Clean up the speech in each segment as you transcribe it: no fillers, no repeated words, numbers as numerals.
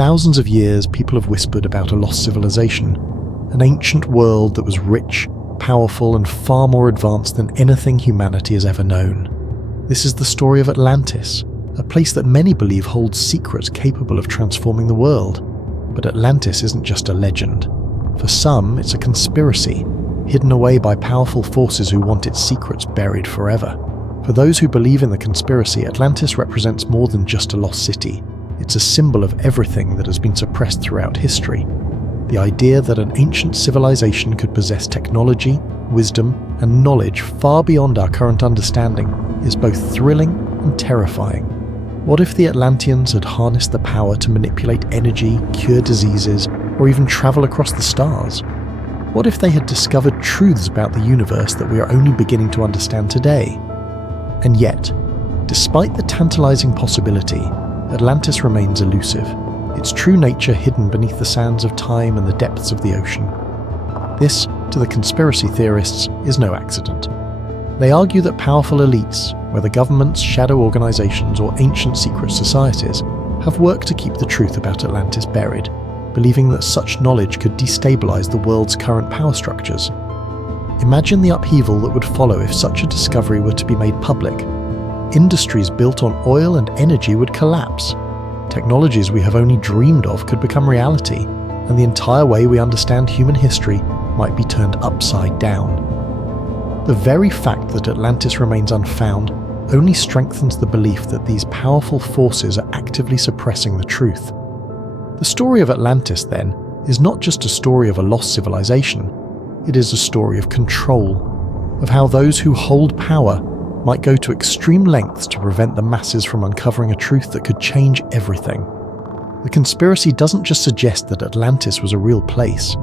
thousands of years, people have whispered about a lost civilization, an ancient world that was rich, powerful, and far more advanced than anything humanity has ever known. This is the story of Atlantis, a place that many believe holds secrets capable of transforming the world. But Atlantis isn't just a legend. For some, it's a conspiracy, hidden away by powerful forces who want its secrets buried forever. For those who believe in the conspiracy, Atlantis represents more than just a lost city. It's a symbol of everything that has been suppressed throughout history. The idea that an ancient civilization could possess technology, wisdom, and knowledge far beyond our current understanding is both thrilling and terrifying. What if the Atlanteans had harnessed the power to manipulate energy, cure diseases, or even travel across the stars? What if they had discovered truths about the universe that we are only beginning to understand today? And yet, despite the tantalizing possibility, Atlantis remains elusive, its true nature hidden beneath the sands of time and the depths of the ocean. This, to the conspiracy theorists, is no accident. They argue that powerful elites, whether governments, shadow organizations, or ancient secret societies, have worked to keep the truth about Atlantis buried, believing that such knowledge could destabilize the world's current power structures. Imagine the upheaval that would follow if such a discovery were to be made public. Industries built on oil and energy would collapse. Technologies we have only dreamed of could become reality, and the entire way we understand human history might be turned upside down. The very fact that Atlantis remains unfound only strengthens the belief that these powerful forces are actively suppressing the truth. The story of Atlantis, then, is not just a story of a lost civilization. It is a story of control, of how those who hold power might go to extreme lengths to prevent the masses from uncovering a truth that could change everything. The conspiracy doesn't just suggest that Atlantis was a real place.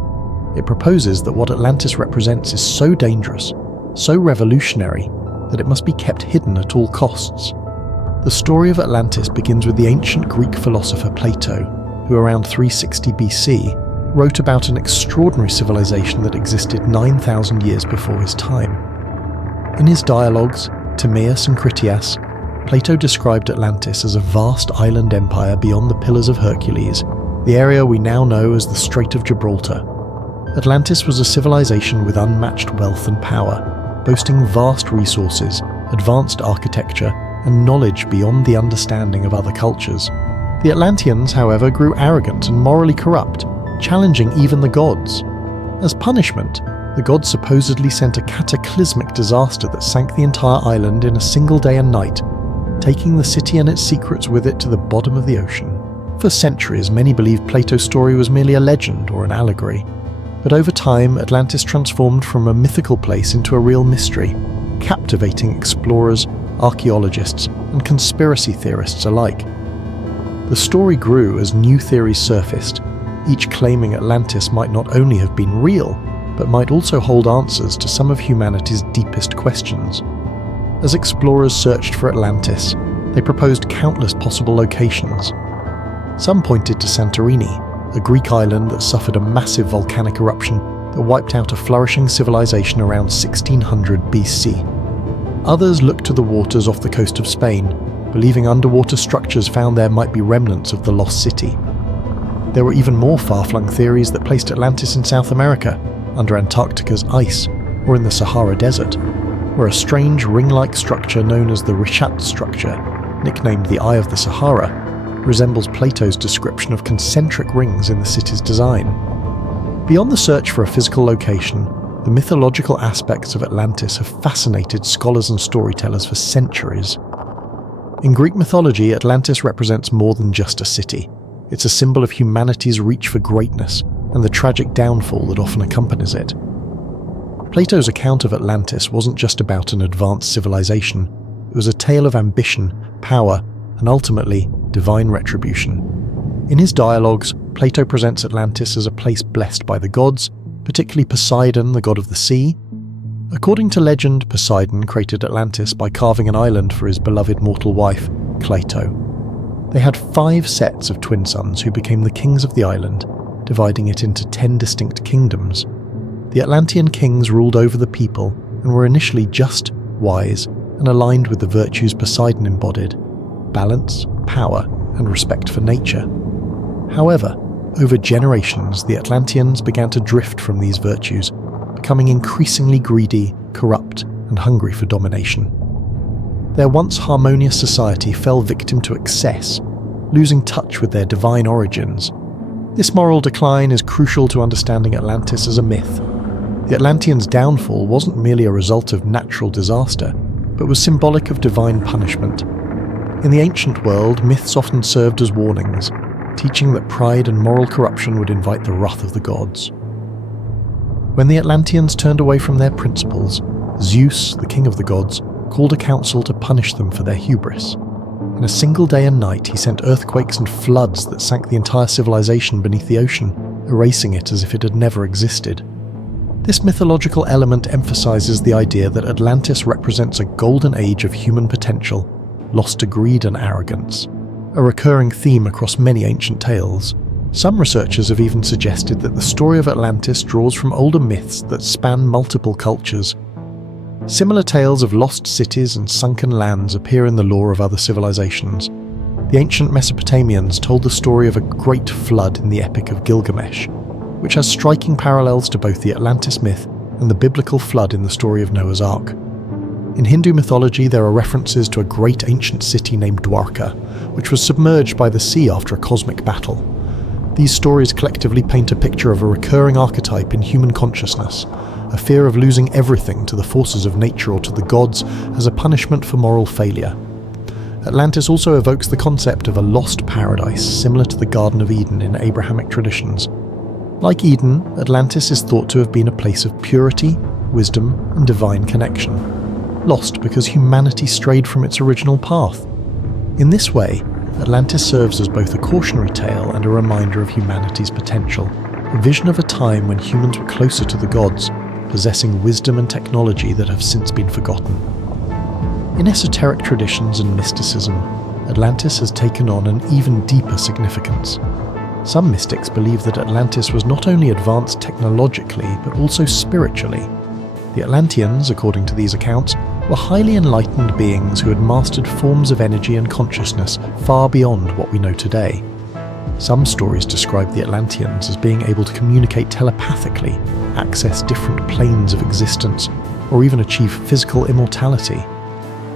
It proposes that what Atlantis represents is so dangerous, so revolutionary, that it must be kept hidden at all costs. The story of Atlantis begins with the ancient Greek philosopher Plato, who around 360 BC wrote about an extraordinary civilization that existed 9,000 years before his time. In his dialogues, Timaeus and Critias, Plato described Atlantis as a vast island empire beyond the Pillars of Hercules, the area we now know as the Strait of Gibraltar. Atlantis was a civilization with unmatched wealth and power, boasting vast resources, advanced architecture, and knowledge beyond the understanding of other cultures. The Atlanteans, however, grew arrogant and morally corrupt, challenging even the gods. As punishment, the gods supposedly sent a cataclysmic disaster that sank the entire island in a single day and night, taking the city and its secrets with it to the bottom of the ocean. For centuries, many believed Plato's story was merely a legend or an allegory. But over time, Atlantis transformed from a mythical place into a real mystery, captivating explorers, archaeologists, and conspiracy theorists alike. The story grew as new theories surfaced, each claiming Atlantis might not only have been real, but might also hold answers to some of humanity's deepest questions. As explorers searched for Atlantis, they proposed countless possible locations. Some pointed to Santorini, a Greek island that suffered a massive volcanic eruption that wiped out a flourishing civilization around 1600 BC. Others looked to the waters off the coast of Spain, believing underwater structures found there might be remnants of the lost city. There were even more far-flung theories that placed Atlantis in South America, under Antarctica's ice, or in the Sahara Desert, where a strange ring-like structure known as the Richat structure, nicknamed the Eye of the Sahara, resembles Plato's description of concentric rings in the city's design. Beyond the search for a physical location, the mythological aspects of Atlantis have fascinated scholars and storytellers for centuries. In Greek mythology, Atlantis represents more than just a city. It's a symbol of humanity's reach for greatness and the tragic downfall that often accompanies it. Plato's account of Atlantis wasn't just about an advanced civilization. It was a tale of ambition, power, and ultimately, divine retribution. In his dialogues, Plato presents Atlantis as a place blessed by the gods, particularly Poseidon, the god of the sea. According to legend, Poseidon created Atlantis by carving an island for his beloved mortal wife, Cleito. They had 5 sets of twin sons who became the kings of the island, dividing it into 10 distinct kingdoms. The Atlantean kings ruled over the people and were initially just, wise, and aligned with the virtues Poseidon embodied: balance, power, and respect for nature. However, over generations, the Atlanteans began to drift from these virtues, becoming increasingly greedy, corrupt, and hungry for domination. Their once harmonious society fell victim to excess, losing touch with their divine origins. This moral decline is crucial to understanding Atlantis as a myth. The Atlanteans' downfall wasn't merely a result of natural disaster, but was symbolic of divine punishment. In the ancient world, myths often served as warnings, teaching that pride and moral corruption would invite the wrath of the gods. When the Atlanteans turned away from their principles, Zeus, the king of the gods, called a council to punish them for their hubris. In a single day and night, he sent earthquakes and floods that sank the entire civilization beneath the ocean, erasing it as if it had never existed. This mythological element emphasizes the idea that Atlantis represents a golden age of human potential, lost to greed and arrogance, a recurring theme across many ancient tales. Some researchers have even suggested that the story of Atlantis draws from older myths that span multiple cultures. Similar tales of lost cities and sunken lands appear in the lore of other civilizations. The ancient Mesopotamians told the story of a great flood in the Epic of Gilgamesh, which has striking parallels to both the Atlantis myth and the biblical flood in the story of Noah's Ark. In Hindu mythology, there are references to a great ancient city named Dwarka, which was submerged by the sea after a cosmic battle. These stories collectively paint a picture of a recurring archetype in human consciousness, a fear of losing everything to the forces of nature or to the gods as a punishment for moral failure. Atlantis also evokes the concept of a lost paradise, similar to the Garden of Eden in Abrahamic traditions. Like Eden, Atlantis is thought to have been a place of purity, wisdom, and divine connection, lost because humanity strayed from its original path. In this way, Atlantis serves as both a cautionary tale and a reminder of humanity's potential, a vision of a time when humans were closer to the gods, possessing wisdom and technology that have since been forgotten. In esoteric traditions and mysticism, Atlantis has taken on an even deeper significance. Some mystics believe that Atlantis was not only advanced technologically, but also spiritually. The Atlanteans, according to these accounts, were highly enlightened beings who had mastered forms of energy and consciousness far beyond what we know today. Some stories describe the Atlanteans as being able to communicate telepathically, access different planes of existence, or even achieve physical immortality.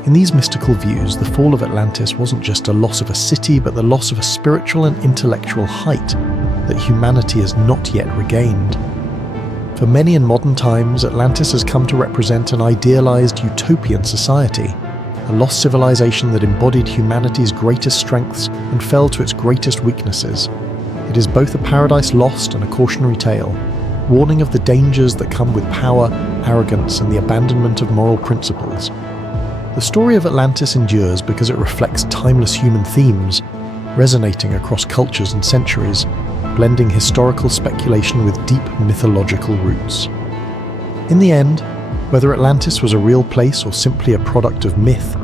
In these mystical views, the fall of Atlantis wasn't just a loss of a city, but the loss of a spiritual and intellectual height that humanity has not yet regained. For many in modern times, Atlantis has come to represent an idealized utopian society, a lost civilization that embodied humanity's greatest strengths and fell to its greatest weaknesses. It is both a paradise lost and a cautionary tale, warning of the dangers that come with power, arrogance, and the abandonment of moral principles. The story of Atlantis endures because it reflects timeless human themes, resonating across cultures and centuries, blending historical speculation with deep mythological roots. In the end, whether Atlantis was a real place or simply a product of myth,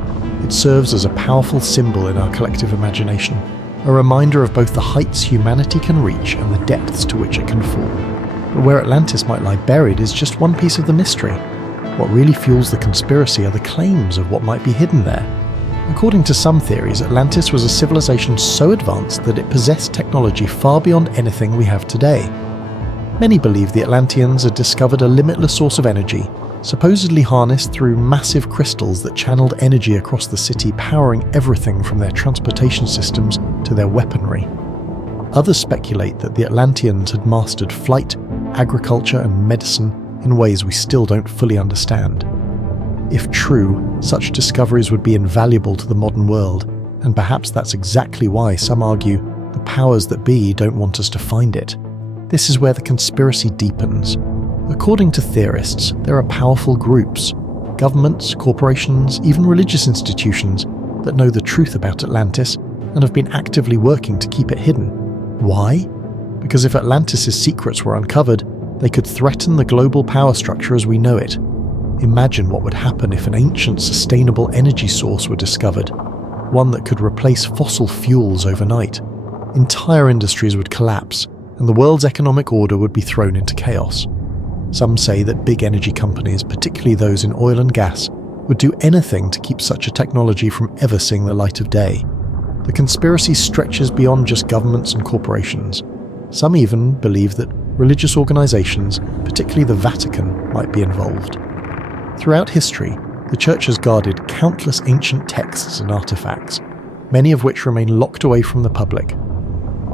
it serves as a powerful symbol in our collective imagination, a reminder of both the heights humanity can reach and the depths to which it can fall. But where Atlantis might lie buried is just one piece of the mystery. What really fuels the conspiracy are the claims of what might be hidden there. According to some theories, Atlantis was a civilization so advanced that it possessed technology far beyond anything we have today. Many believe the Atlanteans had discovered a limitless source of energy, supposedly harnessed through massive crystals that channeled energy across the city, powering everything from their transportation systems to their weaponry. Others speculate that the Atlanteans had mastered flight, agriculture, and medicine in ways we still don't fully understand. If true, such discoveries would be invaluable to the modern world, and perhaps that's exactly why some argue the powers that be don't want us to find it. This is where the conspiracy deepens. According to theorists, there are powerful groups, governments, corporations, even religious institutions that know the truth about Atlantis and have been actively working to keep it hidden. Why? Because if Atlantis' secrets were uncovered, they could threaten the global power structure as we know it. Imagine what would happen if an ancient sustainable energy source were discovered, one that could replace fossil fuels overnight. Entire industries would collapse, and the world's economic order would be thrown into chaos. Some say that big energy companies, particularly those in oil and gas, would do anything to keep such a technology from ever seeing the light of day. The conspiracy stretches beyond just governments and corporations. Some even believe that religious organizations, particularly the Vatican, might be involved. Throughout history, the Church has guarded countless ancient texts and artifacts, many of which remain locked away from the public.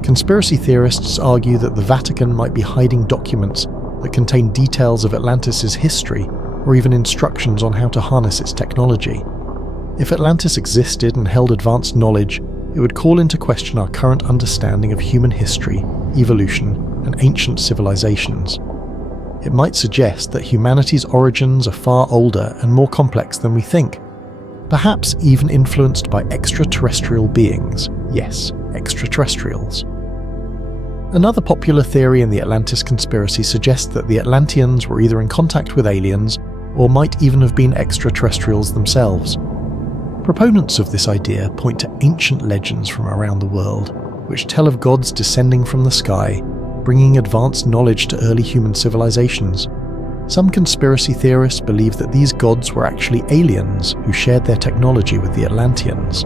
Conspiracy theorists argue that the Vatican might be hiding documents that contain details of Atlantis' history or even instructions on how to harness its technology. If Atlantis existed and held advanced knowledge, it would call into question our current understanding of human history, evolution, and ancient civilizations. It might suggest that humanity's origins are far older and more complex than we think, perhaps even influenced by extraterrestrial beings. Yes, extraterrestrials. Another popular theory in the Atlantis conspiracy suggests that the Atlanteans were either in contact with aliens or might even have been extraterrestrials themselves. Proponents of this idea point to ancient legends from around the world, which tell of gods descending from the sky, bringing advanced knowledge to early human civilizations. Some conspiracy theorists believe that these gods were actually aliens who shared their technology with the Atlanteans.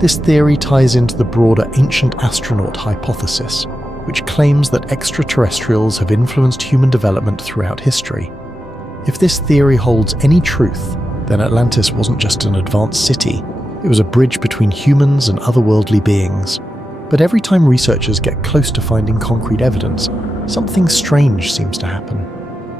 This theory ties into the broader ancient astronaut hypothesis, which claims that extraterrestrials have influenced human development throughout history. If this theory holds any truth, then Atlantis wasn't just an advanced city, it was a bridge between humans and otherworldly beings. But every time researchers get close to finding concrete evidence, something strange seems to happen.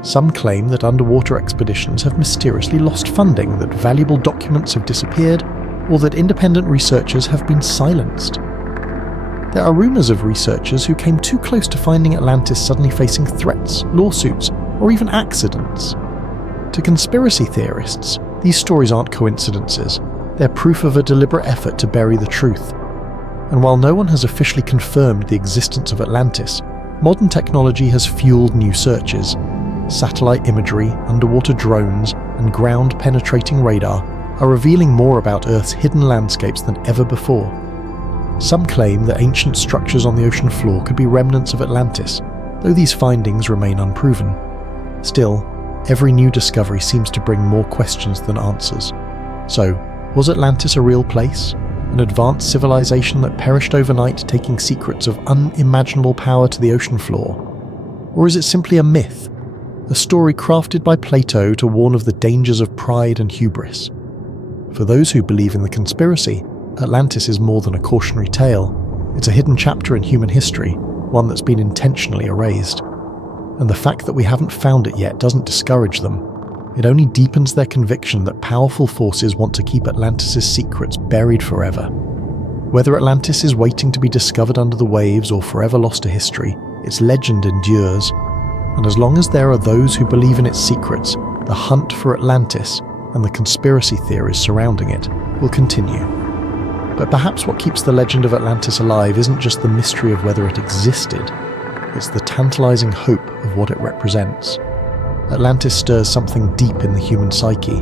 Some claim that underwater expeditions have mysteriously lost funding, that valuable documents have disappeared, or that independent researchers have been silenced. There are rumors of researchers who came too close to finding Atlantis suddenly facing threats, lawsuits, or even accidents. To conspiracy theorists, these stories aren't coincidences. They're proof of a deliberate effort to bury the truth. And while no one has officially confirmed the existence of Atlantis, modern technology has fueled new searches. Satellite imagery, underwater drones, and ground-penetrating radar are revealing more about Earth's hidden landscapes than ever before. Some claim that ancient structures on the ocean floor could be remnants of Atlantis, though these findings remain unproven. Still, every new discovery seems to bring more questions than answers. So, was Atlantis a real place? An advanced civilization that perished overnight, taking secrets of unimaginable power to the ocean floor? Or is it simply a myth? A story crafted by Plato to warn of the dangers of pride and hubris? For those who believe in the conspiracy, Atlantis is more than a cautionary tale. It's a hidden chapter in human history, one that's been intentionally erased. And the fact that we haven't found it yet doesn't discourage them. It only deepens their conviction that powerful forces want to keep Atlantis' secrets buried forever. Whether Atlantis is waiting to be discovered under the waves or forever lost to history, its legend endures. And as long as there are those who believe in its secrets, the hunt for Atlantis and the conspiracy theories surrounding it will continue. But perhaps what keeps the legend of Atlantis alive isn't just the mystery of whether it existed, it's the tantalizing hope of what it represents. Atlantis stirs something deep in the human psyche,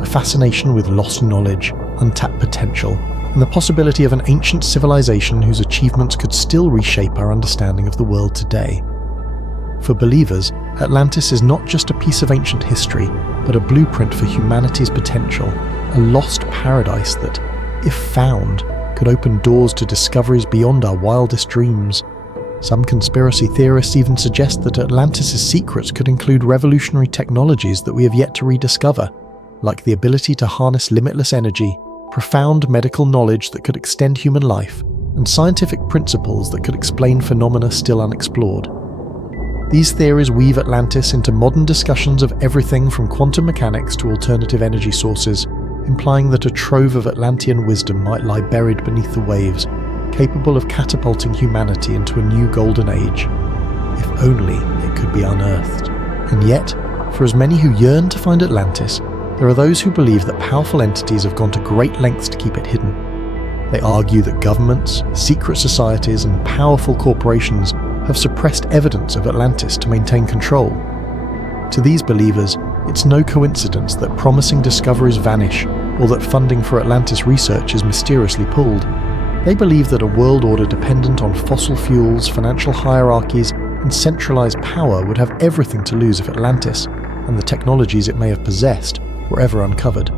a fascination with lost knowledge, untapped potential, and the possibility of an ancient civilization whose achievements could still reshape our understanding of the world today. For believers, Atlantis is not just a piece of ancient history, but a blueprint for humanity's potential, a lost paradise that, if found, could open doors to discoveries beyond our wildest dreams. Some conspiracy theorists even suggest that Atlantis' secrets could include revolutionary technologies that we have yet to rediscover, like the ability to harness limitless energy, profound medical knowledge that could extend human life, and scientific principles that could explain phenomena still unexplored. These theories weave Atlantis into modern discussions of everything from quantum mechanics to alternative energy sources, implying that a trove of Atlantean wisdom might lie buried beneath the waves, capable of catapulting humanity into a new golden age. If only it could be unearthed. And yet, for as many who yearn to find Atlantis, there are those who believe that powerful entities have gone to great lengths to keep it hidden. They argue that governments, secret societies, and powerful corporations have suppressed evidence of Atlantis to maintain control. To these believers, it's no coincidence that promising discoveries vanish, or that funding for Atlantis research is mysteriously pulled. They believe that a world order dependent on fossil fuels, financial hierarchies, and centralized power would have everything to lose if Atlantis, and the technologies it may have possessed, were ever uncovered.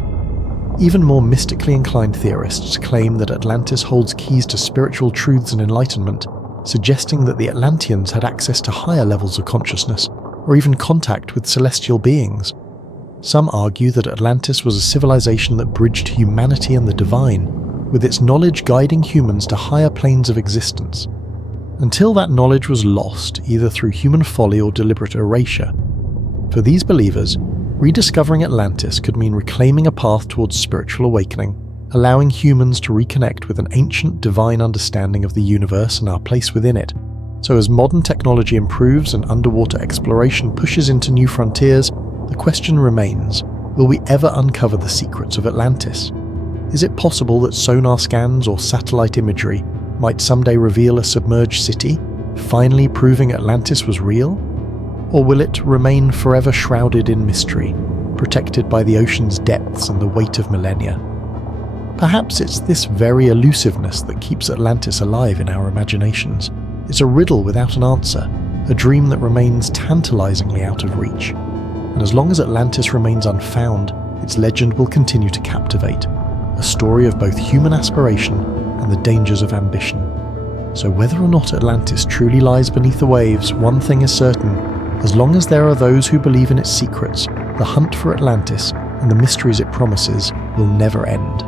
Even more mystically inclined theorists claim that Atlantis holds keys to spiritual truths and enlightenment, suggesting that the Atlanteans had access to higher levels of consciousness, or even contact with celestial beings. Some argue that Atlantis was a civilization that bridged humanity and the divine, with its knowledge guiding humans to higher planes of existence. Until that knowledge was lost, either through human folly or deliberate erasure. For these believers, rediscovering Atlantis could mean reclaiming a path towards spiritual awakening, allowing humans to reconnect with an ancient divine understanding of the universe and our place within it. So as modern technology improves and underwater exploration pushes into new frontiers, the question remains, will we ever uncover the secrets of Atlantis? Is it possible that sonar scans or satellite imagery might someday reveal a submerged city, finally proving Atlantis was real? Or will it remain forever shrouded in mystery, protected by the ocean's depths and the weight of millennia? Perhaps it's this very elusiveness that keeps Atlantis alive in our imaginations. It's a riddle without an answer, a dream that remains tantalizingly out of reach. And as long as Atlantis remains unfound, its legend will continue to captivate, a story of both human aspiration and the dangers of ambition. So whether or not Atlantis truly lies beneath the waves, one thing is certain: as long as there are those who believe in its secrets, the hunt for Atlantis and the mysteries it promises will never end.